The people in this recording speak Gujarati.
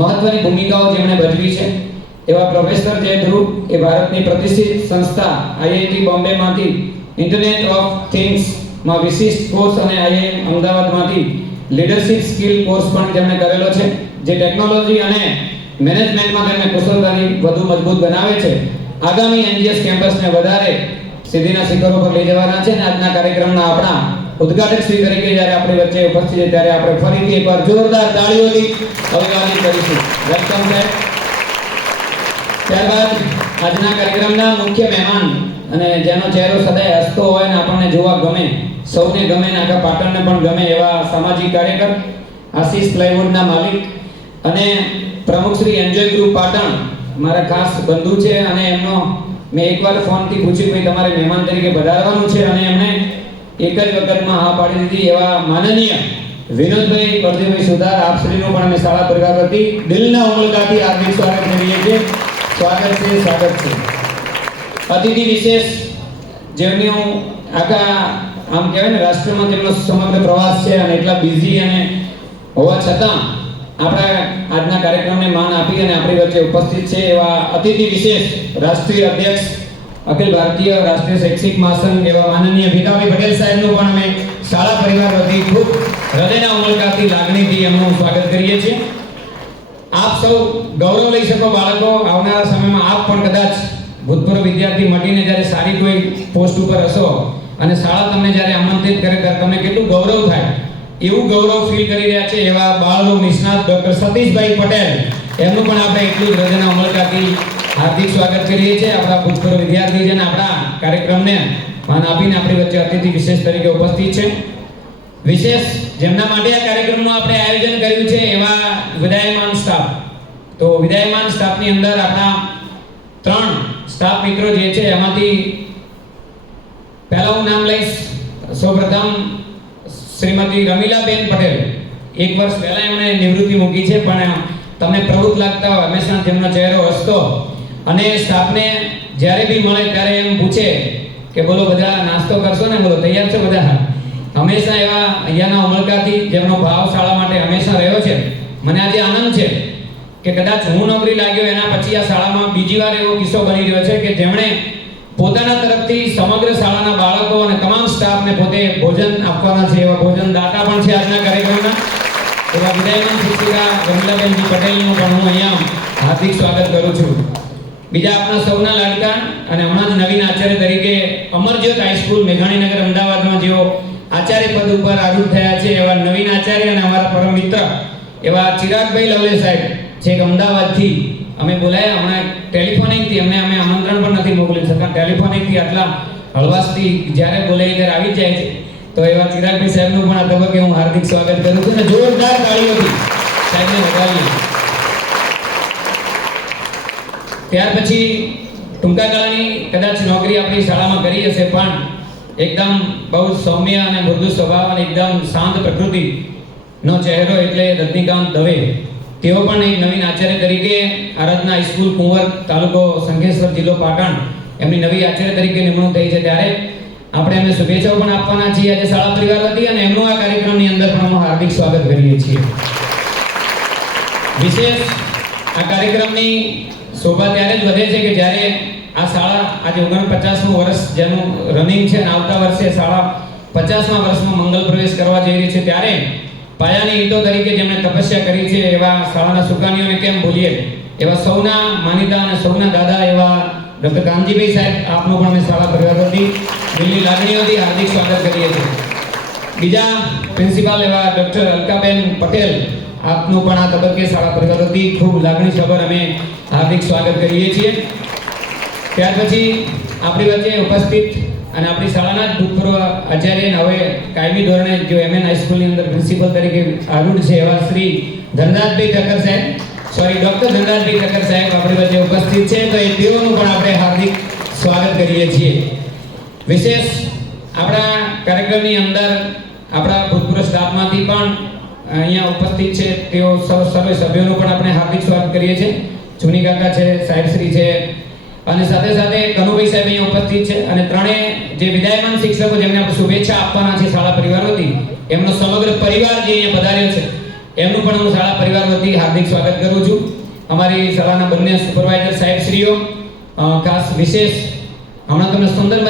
મહત્વની ભૂમિકાઓ જેમણે ભજવી છે એવા પ્રોફેસર જય ધ્રુવ એ ભારતની પ્રતિષ્ઠિત સંસ્થા આઈઆઈટી બોમ્બેમાંથી ઇન્ટરનેટ ઓફ થિંગ્સ માં વિશિષ્ટ કોર્સ અને આઈઆઈએમ અમદાવાદમાંથી લીડરશિપ સ્કિલ કોર્સ પણ જેમણે કરેલો છે, જે ટેકનોલોજી અને મેનેજમેન્ટમાં તેમને કુશળતાની વધુ મજબૂત બનાવે છે. આગામી એનજીએસ કેમ્પસને વધારે સિદ્ધિના શિખરો પર લઈ જવાના છે અને આજના કાર્યક્રમના આપણા ઉદ્ઘાટક શ્રી તરીકે જ્યારે આપણી વચ્ચે ઉપસ્થિત છે ત્યારે આપણે ફરીથી એકવાર જોરદાર તાળીઓથી અભિવાદન કરીશું. વેલકમ સાહેબ. ત્યારબાદ આજના કાર્યક્રમના મુખ્ય મહેમાન અને જેનો ચહેરો સદાય હસતો હોય ને આપણને જોવા ગમે, સૌને ગમે ને આખા પાટણને પણ ગમે એવા સામાજિક કાર્યકર આશીષ પ્લાયવુડના માલિક અને પ્રમુખ શ્રી એન્જોય ગ્રુપ પાટણ મારા ખાસ બંધુ છે અને એમનો મેં એકવાર ફોનથી પૂછ્યું કે તમારે મહેમાન તરીકે પધારવાનું છે અને એમણે એક જ વખતમાં હા પાડી દીધી એવા માનનીય વિનોદભાઈ પરદેવભાઈ સુધાર આપશ્રીનું પણ અમે શાળા પરિવાર વતી દિલના ઉમળકાથી હાર્દિક સ્વાગત કરીએ છીએ. સ્વાગત છે. અતિથિ વિશેષ જેમની હું આખા આમ કહેવાય ને રાષ્ટ્રમાં જેમનો સમગ્ર પ્રવાસ છે અને એટલા બિઝી અને હોવા છતાં આપણા આજના કાર્યક્રમને માન આપી અને આપણી વચ્ચે ઉપસ્થિત છે એવા અતિથિ વિશેષ રાષ્ટ્રીય અધ્યક્ષ અખિલ ભારતીય રાષ્ટ્રીય શૈક્ષિક મહાસંઘ એવા માનનીય ભીખાભાઈ પટેલ સાહેબનું પણ અમે શાળા પરિવાર વતી ખૂબ હૃદયના ઉમળકાથી લાગણીથી એમનું સ્વાગત કરીએ છીએ. આપ સૌ ગૌરવ લઈ શકો બાળકો, આવનારા સમયમાં આપ પણ કદાચ ભૂતપૂર્વ વિદ્યાર્થી મટીને જ્યારે સારી કોઈ પોસ્ટ ઉપર હશો અને શાળા તમને જ્યારે આમંત્રિત કરે ત્યારે તમને કેટલું ગૌરવ થાય એવું ગૌરવ ફીલ કરી રહ્યા છે એવા બાળરોગ નિષ્ણાત ડોક્ટર સતીશભાઈ પટેલ, એમનું પણ આપણે એટલું જ હૃદયના ઉમળકાથી હાર્દિક સ્વાગત કરીએ છીએ. આપણા ભૂતપૂર્વ વિદ્યાર્થી છે આપણા કાર્યક્રમને માન આપીને આપણી વચ્ચે અતિથિ વિશેષ તરીકે ઉપસ્થિત છે. વિશેષ જેમના માટે આ કાર્યક્રમનું આપણે આયોજન કર્યું છે એવા વિદાયમાન સ્ટાફ. તો વિદાયમાન સ્ટાફની અંદર આપણા 3 સ્ટાફ મિત્રો જે છે એમાંથી પહેલા હું નામ લઈશ. સૌપ્રથમ શ્રીમતી રમીલાબેન પટેલ. 1 વર્ષ પહેલા એમણે નિવૃત્તિ મૂકી છે પણ તમને પ્રવૃત્ત લાગતા હોય, હંમેશા તેમનો ચહેરો હસતો અને સ્ટાફને જ્યારે બી મળે ત્યારે એમ પૂછે કે બોલો બધા નાસ્તો કરશો ને, બોલો તૈયાર છો બધા. હંમેશા એવા અહીંયાના ઉમળકાથી જેમનો ભાવ શાળા માટે હંમેશા રહ્યો છે. મને આજે આનંદ છે કે કદાચ હું નોકરી લાગ્યો એના પછી આ શાળામાં બીજી વાર એવો કિસ્સો બની રહ્યો છે કે જેમણે પોતાના તરફથી સમગ્ર શાળાના બાળકો અને તમામ સ્ટાફને પોતે ભોજન આપવાના છે એવા ભોજન દાતા પણ છે આજના કાર્યક્રમના. એવા વિદાયમાન શિક્ષિકા રમીલાબેનજી પટેલનું પણ હું અહીંયા હાર્દિક સ્વાગત કરું છું. બીજા આપણા સૌના લાડકા અને હમણાં જ નવીન આચાર્ય તરીકે અમરજ્યોત હાઈસ્કૂલ મેઘાણીનગર અમદાવાદમાં જેઓ આચાર્ય પદ ઉપર આરૂઢ થયા છે એવા નવીન આચાર્ય અને અમારા પરમ મિત્ર એવા ચિરાગભાઈ લવલે સાહેબ છેક અમદાવાદથી અમે બોલાયા. હમણાં ટેલિફોનિકથી અમે આમંત્રણ પણ નથી મોકલી શકતા, ટેલિફોનિકથી આટલા હળવાશથી જ્યારે બોલાય ત્યારે આવી જાય છે. તો એવા ચિરાગભાઈ સાહેબનું પણ આ તબક્કે હું હાર્દિક સ્વાગત કરું છું અને જોરદાર તાળીઓથી સાહેબને વધાવીએ. ત્યાર પછી ટૂંકા ગાળાની કદાચ નોકરી આપણી શાળામાં કરી હશે પણ એકદમ બહુ સૌમ્ય અને મૃદુ સ્વભાવ અને એકદમ શાંત પ્રકૃતિનો ચહેરો એટલે રજનીકાંત દવે. તેઓ પણ એક નવીન આચાર્ય તરીકે આરાધના હાઈસ્કૂલ કુંવર તાલુકો શંખેશ્વર જિલ્લો પાટણ એમની નવી આચાર્ય તરીકે નિમણૂક થઈ છે ત્યારે આપણે એમને શુભેચ્છાઓ પણ આપવાના છીએ આજે શાળા પરિવાર વતી અને એમનું આ કાર્યક્રમની અંદર પણ અમે હાર્દિક સ્વાગત કરીએ છીએ. વિશેષ આ કાર્યક્રમની શોભા ત્યારે જ વધે છે કે જ્યારે આ શાળા આજે 49મું વર્ષ જેનું રનિંગ છે અને આવતા વર્ષે શાળા 50મા વર્ષમાં મંગલ પ્રવેશ કરવા જઈ રહી છે ત્યારે પાયાની ઈંટો તરીકે જેમણે તપસ્યા કરી છે એવા શાળાના સુકાનીઓને કેમ ભૂલીએ એવા સૌના માનીતા અને સૌના દાદા એવા ડોક્ટર કામજીભાઈ સાહેબ, આપનું પણ અમે શાળા પરિવાર વતી દિલની લાગણીઓથી હાર્દિક સ્વાગત કરીએ છીએ. બીજા પ્રિન્સિપાલ એવા ડોક્ટર અલકાબેન પટેલ, આપનું પણ આ તબક્કે શાળા પરિવાર વતી ખૂબ લાગણીસભર અમે હાર્દિક સ્વાગત કરીએ છીએ. ત્યાર પછી આપણી વચ્ચે ઉપસ્થિત અને આપણી શાળાના જ ભૂતપૂર્વ આચાર્ય હવે કાયમી ધોરણે જો એમએન હાઈસ્કૂલની અંદર પ્રિન્સિપલ તરીકે આરૂઢ છે એવા શ્રી ધનરાજભાઈ ઠક્કર સાહેબ, ડોક્ટર ધનરાજભાઈ ઠક્કર સાહેબ આપણી વચ્ચે ઉપસ્થિત છે. તો એ તેઓનું પણ આપણે હાર્દિક સ્વાગત કરીએ છીએ. વિશેષ આપણા કાર્યક્રમની અંદર આપણા ભૂતપૂર્વ સ્ટાફમાંથી પણ અહીંયા ઉપસ્થિત છે તેઓ સર્વે સભ્યોનું પણ આપણે હાર્દિક સ્વાગત કરીએ છીએ. ચુની કાકા છે, સાહેબશ્રી છે અને સાથે સાથે કનુભાઈ સાહેબ અહીંયા ઉપસ્થિત છે અને ત્રણેય જે વિદાયમાન શિક્ષકો જેમને આપણે શુભેચ્છા આપવાના છે શાળા પરિવાર વતી એમનો સમગ્ર પરિવાર જે અહીંયા પધાર્યો છે એમનું પણ હું શાળા પરિવાર વતી હાર્દિક સ્વાગત કરું છું. અમારી શાળાના બંને સુપરવાઇઝર સાહેબશ્રીઓ ખાસ વિશેષ હમણાં તમને સુંદર